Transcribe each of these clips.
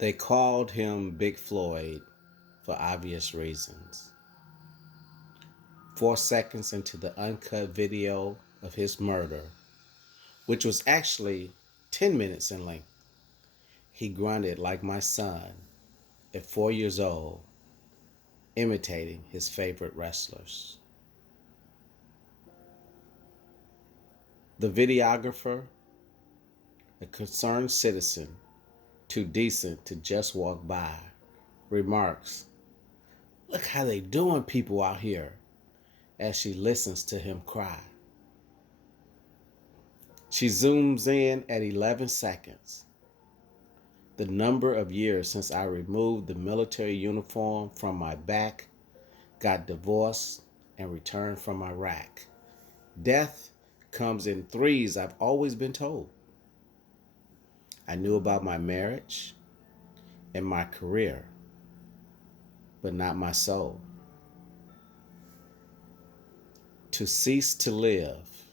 They called him Big Floyd for obvious reasons. 4 seconds into the uncut video of his murder, which was actually 10 minutes in length, he grunted like my son at 4 years old, imitating his favorite wrestlers. The videographer, a concerned citizen too decent to just walk by, remarks, "Look how they doing people out here," as she listens to him cry. She zooms in at 11 seconds, the number of years since I removed the military uniform from my back, got divorced, and returned from Iraq. Death comes in threes, I've always been told. I knew about my marriage and my career, but not my soul. To cease to live,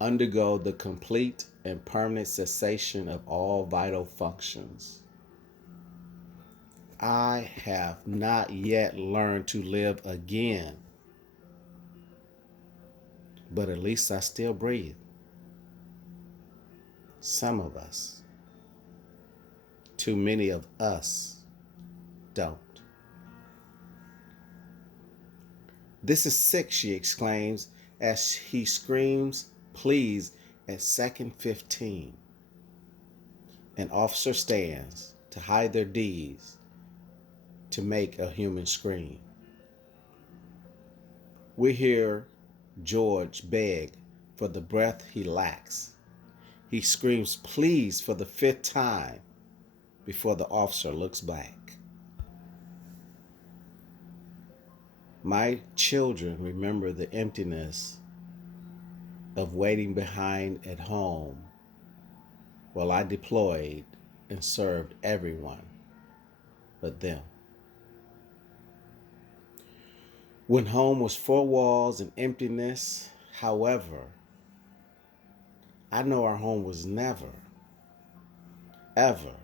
undergo the complete and permanent cessation of all vital functions. I have not yet learned to live again, but at least I still breathe. Some of us, too many of us, don't. "This is sick," she exclaims as he screams, "Please," at second 15. An officer stands to hide their deeds to make a human scream. We hear George beg for the breath he lacks. He screams "please" for the 5th time before the officer looks back. My children remember the emptiness of waiting behind at home while I deployed and served everyone but them. When home was 4 walls and emptiness, however, I know our home was never, ever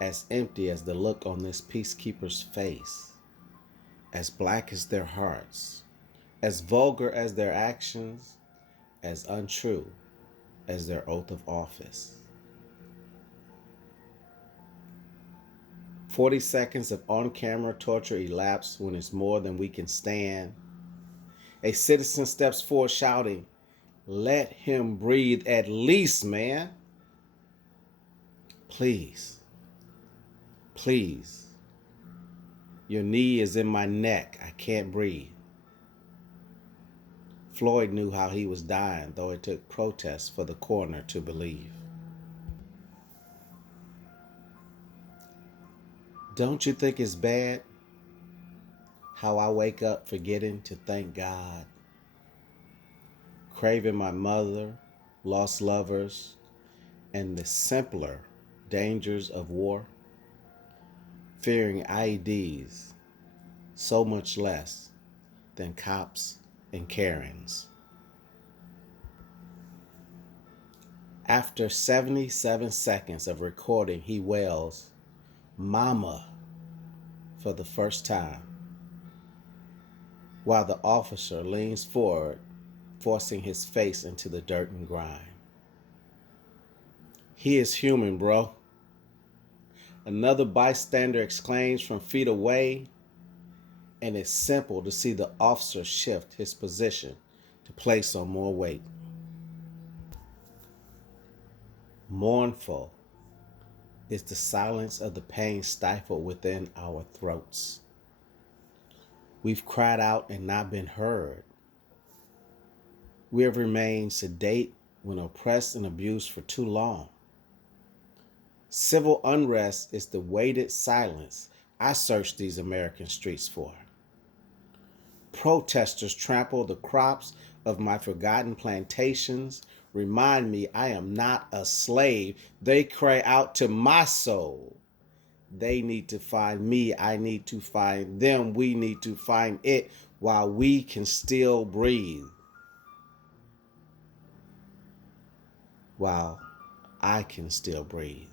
as empty as the look on this peacekeeper's face, as black as their hearts, as vulgar as their actions, as untrue as their oath of office. 40 seconds of on-camera torture elapse when it's more than we can stand. A citizen steps forward shouting, "Let him breathe at least, man. Please, please. Your knee is in my neck. I can't breathe." Floyd knew how he was dying, though it took protests for the coroner to believe. Don't you think it's bad how I wake up forgetting to thank God, craving my mother, lost lovers, and the simpler dangers of war, fearing IEDs so much less than cops and Karens? After 77 seconds of recording, he wails, "Mama," for the first time, while the officer leans forward, forcing his face into the dirt and grime. He is human, bro. Another bystander exclaims from feet away, and it's simple to see the officer shift his position to place on more weight. Mournful is the silence of the pain stifled within our throats. We've cried out and not been heard. We have remained sedate when oppressed and abused for too long. Civil unrest is the weighted silence I search these American streets for. Protesters trample the crops of my forgotten plantations, remind me I am not a slave. They cry out to my soul. They need to find me. I need to find them. We need to find it while we can still breathe. While I can still breathe.